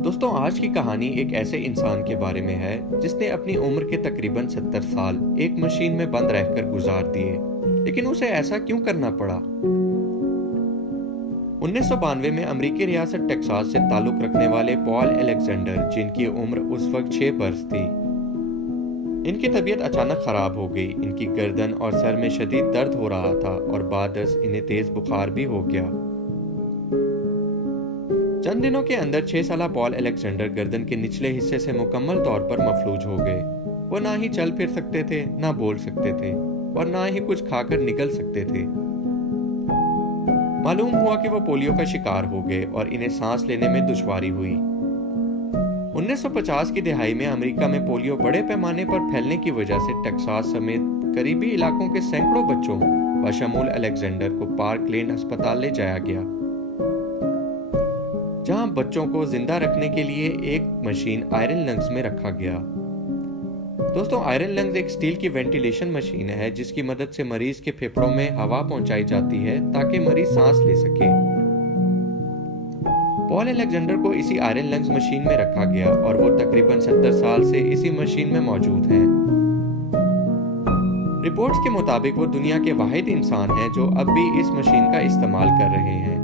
دوستوں، آج کی کہانی ایک ایسے انسان کے بارے میں ہے جس نے اپنی عمر کے تقریباً 70 سال ایک مشین میں بند رہ کر گزار دیے، لیکن اسے ایسا کیوں کرنا پڑا؟ 1992 میں امریکی ریاست ٹیکساس سے تعلق رکھنے والے پال الیگزینڈر، جن کی عمر اس وقت 6 برس تھی، ان کی طبیعت اچانک خراب ہو گئی۔ ان کی گردن اور سر میں شدید درد ہو رہا تھا اور بعد از انہیں تیز بخار بھی ہو گیا۔ چند دنوں کے اندر 6 سالہ پال الیگزینڈر گردن کے نچلے حصے سے مکمل طور پر مفلوج ہو گئے۔ وہ نہ ہی چل پھر سکتے تھے، نہ بول سکتے تھے اور نہ ہی کچھ کھا کر نکل سکتے تھے۔ معلوم ہوا کہ وہ پولیو کا شکار ہو گئے اور انہیں سانس لینے میں دشواری ہوئی۔ 1950 کی دہائی میں امریکہ میں پولیو بڑے پیمانے پر پھیلنے کی وجہ سے ٹیکساس سمیت قریبی علاقوں کے سینکڑوں بچوں بشمول الیگزینڈر کو پارک لین ہسپتال لے جایا گیا، جہاں بچوں کو زندہ رکھنے کے لیے ایک مشین آئرن لنگز میں رکھا گیا۔ دوستوں، آئرن لنگز ایک سٹیل کی وینٹیلیشن مشین ہے جس کی مدد سے مریض کے پھیپھڑوں میں ہوا پہنچائی جاتی ہے تاکہ مریض سانس لے سکے۔ پال الیگزینڈر کو اسی آئرن لنگز مشین میں رکھا گیا اور وہ تقریباً 70 سال سے اسی مشین میں موجود ہیں۔ رپورٹس کے مطابق وہ دنیا کے واحد انسان ہیں جو اب بھی اس مشین کا استعمال کر رہے ہیں۔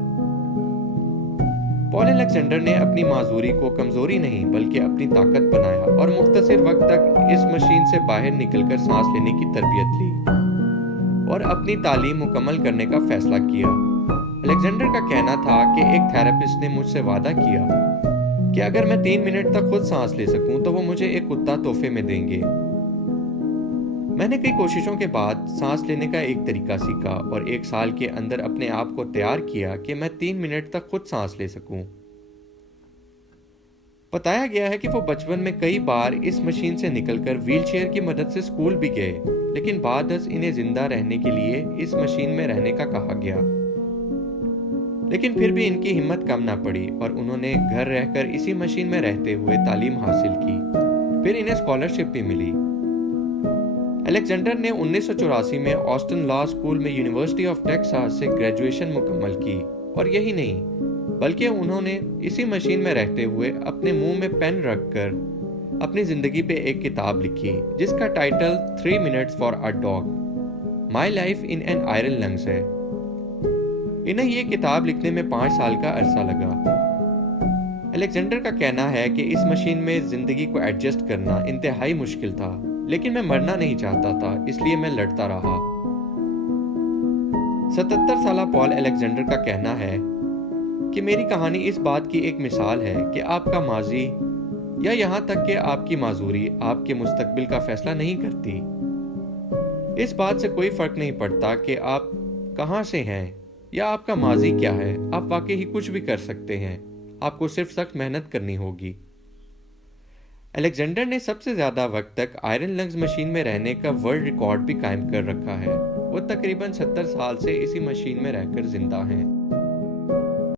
پال الیگزینڈر نے اپنی معذوری کو کمزوری نہیں بلکہ اپنی طاقت بنایا اور مختصر وقت تک اس مشین سے باہر نکل کر سانس لینے کی تربیت لی اور اپنی تعلیم مکمل کرنے کا فیصلہ کیا۔ الیگزینڈر کا کہنا تھا کہ ایک تھراپسٹ نے مجھ سے وعدہ کیا کہ اگر میں 3 منٹ تک خود سانس لے سکوں تو وہ مجھے ایک کتا تحفے میں دیں گے۔ میں نے کئی کوششوں کے بعد سانس لینے کا ایک طریقہ سیکھا اور 1 سال کے اندر اپنے آپ کو تیار کیا کہ میں 3 منٹ تک خود سانس لے سکوں۔ بتایا گیا ہے کہ وہ بچپن میں کئی بار اس مشین سے نکل کر ویل چیئر کی مدد سے اسکول بھی گئے، لیکن بعد از انہیں زندہ رہنے کے لیے اس مشین میں رہنے کا کہا گیا۔ لیکن پھر بھی ان کی ہمت کم نہ پڑی اور انہوں نے گھر رہ کر اسی مشین میں رہتے ہوئے تعلیم حاصل کی۔ پھر انہیں اسکالرشپ بھی ملی۔ الیگزینڈر نے 1984 میں آسٹن لا اسکول میں یونیورسٹی آف ٹیکساس سے گریجویشن مکمل کی، اور یہی نہیں بلکہ انہوں نے اسی مشین میں رہتے ہوئے اپنے منہ میں پین رکھ کر اپنی زندگی پہ ایک کتاب لکھی جس کا title 3 Minutes for a Dog My Life in an Iron Lungs ہے۔ انہیں یہ کتاب لکھنے میں 5 سال کا عرصہ لگا۔ الیگزینڈر کا کہنا ہے کہ اس مشین میں زندگی کو ایڈجسٹ کرنا انتہائی مشکل تھا، لیکن میں مرنا نہیں چاہتا تھا، اس لیے میں لڑتا رہا۔ 77 سالہ پال الیگزینڈر کا کہنا ہے کہ میری کہانی اس بات کی ایک مثال ہے کہ آپ کا ماضی یا یہاں تک کہ آپ کی معذوری آپ کے مستقبل کا فیصلہ نہیں کرتی۔ اس بات سے کوئی فرق نہیں پڑتا کہ آپ کہاں سے ہیں یا آپ کا ماضی کیا ہے، آپ واقعی کچھ بھی کر سکتے ہیں، آپ کو صرف سخت محنت کرنی ہوگی۔ الیگزینڈر نے سب سے زیادہ وقت تک آئرن لنگز مشین میں رہنے کا ورلڈ ریکارڈ بھی قائم کر رکھا ہے۔ وہ تقریباً 70 سال سے اسی مشین میں رہ کر زندہ ہیں۔